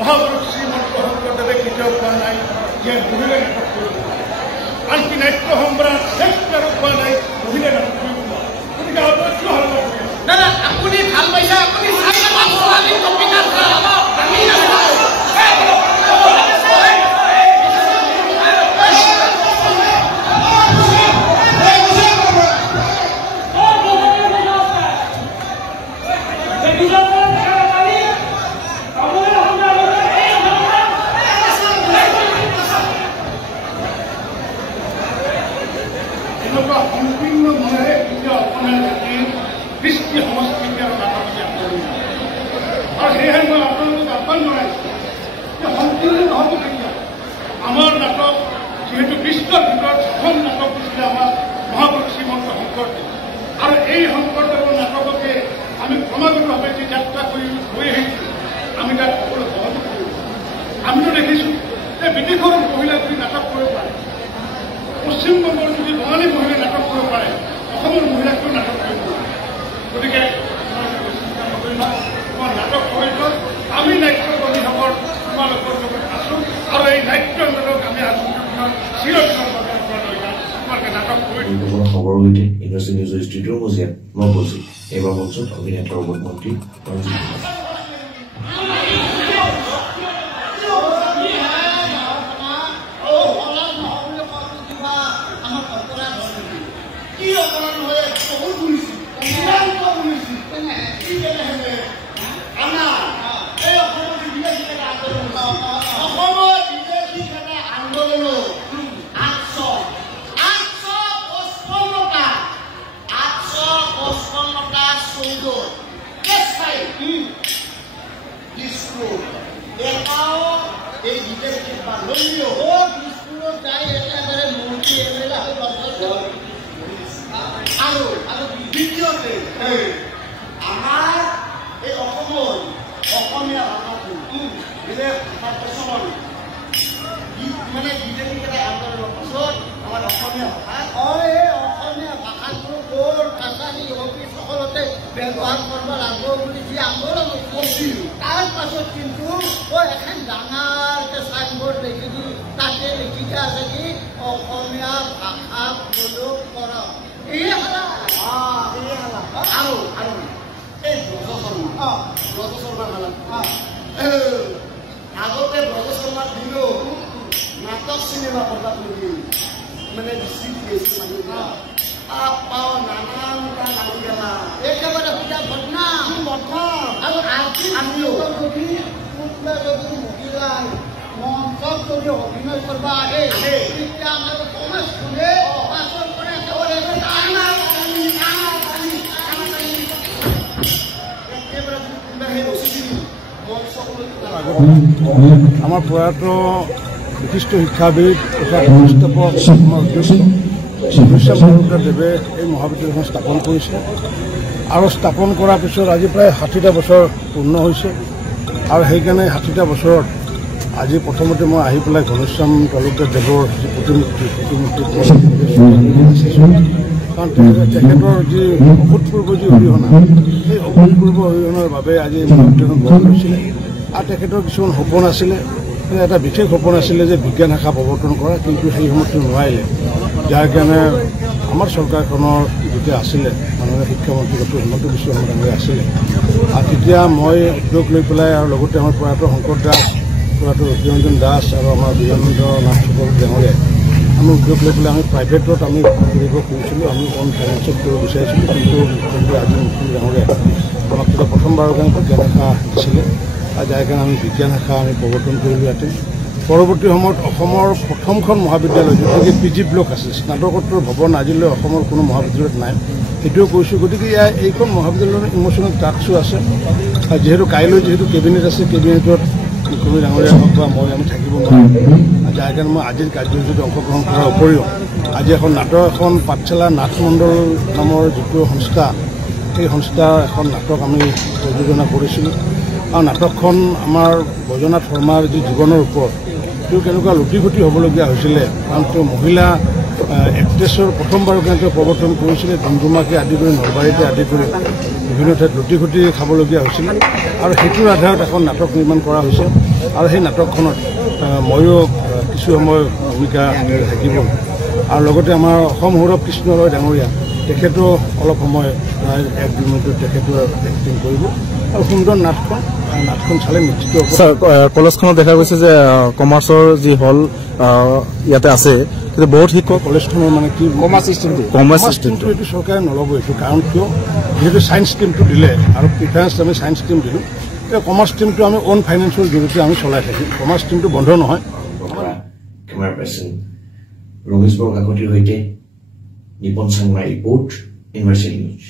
মহাপুৰুষ শ্ৰীমন্ত শংকৰদেৱে কেতিয়াও কোৱা নাই যে মহিলাই নাটক কৰিব আনকি নাট্য সম্ৰাট শেক্সপিয়াৰো কোৱা নাই মহিলাই নাটক কৰিব গতিকে আপোনাক কিয় ভাল লাগে দাদা আপুনি ভাল পাইছে আপুনি এনেকুৱা সম্পূৰ্ণ মনেৰে এতিয়া অসমীয়া জাতিৰ কৃষ্টি সংস্কৃতি আৰু নাটক আৰু সেয়েহে মই আপোনালোকক আহ্বান জনাইছোঁ যে সম্পূৰ্ণ নহ'ব কেতিয়া আমাৰ নাটক যিহেতু বিশ্বৰ ভিতৰত প্ৰথম নাটক দিছিলে আমাৰ মহাপুৰুষ শ্ৰীমন্ত শংকৰদেৱ আৰু এই শংকৰদেৱৰ নাটককে আমি ক্ৰমাগতভাৱে যি যাত্ৰা কৰি গৈ আহিছোঁ আমি তাত সকলো সহযোগ কৰিব আমিতো দেখিছোঁ যে বিদেশৰ মহিলাই যদি নাটক কৰিব পাৰে পশ্চিমবংগৰ যদি বঙালী মহিলাই নাটক কৰিব পাৰে অসমৰ মহিলাকেও নাটক কৰিব পাৰে গতিকে তোমাৰ নাটক কৰিছোঁ আমি নাট্যকৰ্মীসকল তোমালোকৰ লগত আছোঁ আৰু এই নাট্যৰ লগত আমি আজিৰ দিনত চিৰদিনৰ বাবে তোমালোকে নাটক কৰি খবৰ সৈতে ইউনিভাৰ্চিটি নিউজৰ ষ্টুডিঅ'ৰ মজিয়াত মই কৈছোঁ এইবাৰ মঞ্চত অভিনেতা অৱধ মন্ত্ৰী ৰঞ্জিত দ্বিতীয়তে আমাৰ এই অসমীয়া ভাষাটো বেলেগ ভাষাৰ প্ৰচলন মানে বিজেপিকেইটাই আন্দোলনৰ পাছত আমাৰ অসমীয়া ভাষা এই অসমীয়া ভাষাটো বৰ কাছাৰী অফিচ সকলোতে ব্যৱহাৰ কৰিব লাগিব বুলি যি আন্দোলন কৰিছিল তাৰ পাছত কিন্তু এখন ডাঙৰকৈ চাইনবোৰ্ড দেখিছোঁ তাতে লিখিছে আছে কি অসমীয়া ভাষা প্ৰয়োগ কৰা আৰু এই ব্ৰজ শৰ্মা আগতে ব্ৰজ শৰ্মাৰ দিনো নাটক চিনেমা কৰবাত নেকি মানে পাওঁ নানান নাগৰিকা একেবাৰে পূজা বদনাম আৰু আমিও যদি মহিলাই মঞ্চত যদি অভিনয় কৰিব আহে তেতিয়া আমাৰ সমাজ শুনে পাছৰ পৰা আমাৰ প্ৰয়াত বিশিষ্ট শিক্ষাবিদ তথা ব্যৱস্থাপক দেৱে এই মহাবিদ্যালয়খন স্থাপন কৰিছে আৰু স্থাপন কৰাৰ পিছত আজি প্ৰায় 60টা বছৰ পূৰ্ণ হৈছে আৰু সেইকাৰণে 60টা বছৰত আজি প্ৰথমতে মই আহি পেলাই ঘনশ্যাম তালুকদাৰ দেৱৰ যি প্ৰতিমূৰ্তি কাৰণ তেখেতৰ যি অভূতপূৰ্ব যি অৰিহণা সেই অভূতপূৰ্ব অৰিহণাৰ বাবে আজি এই মহাবিদ্যালয়খন গঢ় লৈছিলে আৰু তেখেতৰ কিছুমান সপোন আছিলে এটা বিশেষ সপোন আছিলে যে বিজ্ঞান শাখা প্ৰৱৰ্তন কৰা কিন্তু সেই সময়ত নোৱাৰিলে যাৰ কাৰণে আমাৰ চৰকাৰখনৰ যেতিয়া আছিলে মাননীয় শিক্ষামন্ত্ৰী ডক্টৰ হিমন্ত বিশ্ব শৰ্মা ডাঙৰীয়া আছিলে আৰু তেতিয়া মই উদ্যোগ লৈ পেলাই আৰু লগতে আমাৰ প্ৰয়াত শংকৰ দাস প্ৰয়াত ৰতিৰঞ্জন দাস আৰু আমাৰ বীৰেন্দ্ৰ নাথ চক্ৰৱৰ্তী ডাঙৰীয়াই আমি উদ্যোগ লৈ পেলাই আমি প্ৰাইভেটত আমি কৰিব খুজিছিলোঁ আমি অন ফাইনেন্সত কৰিব বিচাৰিছিলোঁ কিন্তু মুখ্যমন্ত্ৰী আজি মুখ্যমন্ত্ৰী ডাঙৰীয়াই আমাক তেতিয়া প্ৰথমবাৰৰ কাৰণে বিজ্ঞান শাখা দিছিলে আৰু যাৰ কাৰণে আমি বিজ্ঞান শাখা আমি প্ৰৱৰ্তন কৰিলোঁ ইয়াতে পৰৱৰ্তী সময়ত অসমৰ প্ৰথমখন মহাবিদ্যালয় য'ত পি জি ব্লক আছে স্নাতকোত্তৰ ভৱন আজিলৈ অসমৰ কোনো মহাবিদ্যালয়ত নাই সেইটোও কৈছোঁ গতিকে এইখন মহাবিদ্যালয়ৰ ইমোশ্যনেল টাচো আছে আৰু যিহেতু কাইলৈ যিহেতু কেবিনেট আছে কেবিনেটত মুখ্যমন্ত্ৰী ডাঙৰীয়া হওক বা মই আমি থাকিব নোৱাৰোঁ যাৰ কাৰণে মই আজিৰ কাৰ্যসূচীত অংশগ্ৰহণ কৰাৰ উপৰিও আজি এখন নাটক এখন পাঠশালা নাট মণ্ডল নামৰ যিটো সংস্থা সেই সংস্থাৰ এখন নাটক আমি প্ৰযোজনা কৰিছিলোঁ আৰু নাটকখন আমাৰ বৈজনাথ শৰ্মাৰ যি জীৱনৰ ওপৰত তেওঁ কেনেকুৱা লুটি ঘটি হ'বলগীয়া হৈছিলে কাৰণ তেওঁ মহিলা এক্ট্ৰেছৰ প্ৰথমবাৰৰ কাৰণে তেওঁ প্ৰৱৰ্তন কৰিছিলে ডুমডুমাকে আদি কৰি নলবাৰীতে আদি কৰি বিভিন্ন ঠাইত লুটি ঘটি খাবলগীয়া হৈছিলে আৰু সেইটোৰ আধাৰত এখন নাটক নিৰ্মাণ কৰা হৈছে আৰু সেই নাটকখনত ময়ো কিছু সময় ভূমিকা থাকিব আৰু লগতে আমাৰ অসম সৌৰভ কৃষ্ণ ৰয় ডাঙৰীয়া তেখেতো অলপ সময় 1-2 মিনিটত তেখেতো এক্টিং কৰিব আৰু সুন্দৰ নাটখন চালে নিশ্চিত হ'ব। স্যাৰ কলেজখনত দেখা গৈছে যে কমাৰ্চৰ যি হল ইয়াতে আছে কিন্তু বহুত শিক্ষক কলেজখনৰ মানে কি কমাৰ্চ চিষ্টেমটো এইটো চৰকাৰে নল'ব এইটো কাৰণ কিয় যিহেতু ছায়েন্স ষ্ট্ৰীমটো দিলে আৰু প্ৰিফাৰেঞ্চ আমি ছায়েন্স ষ্ট্ৰীম দিলোঁ এতিয়া কমাৰ্চ ষ্ট্ৰীমটো আমি অন ফাইনেন্সৰ জৰিয়তে আমি চলাই থাকিম কমাৰ্চ ষ্ট্ৰীমটো বন্ধ নহয়। কেমেৰা পাৰ্চন ৰমেশ বৰকাকতিৰ সৈতে নিপন চাংমাৰ ৰিপৰ্ট ইউনিভাৰ্চিটি নিউজ।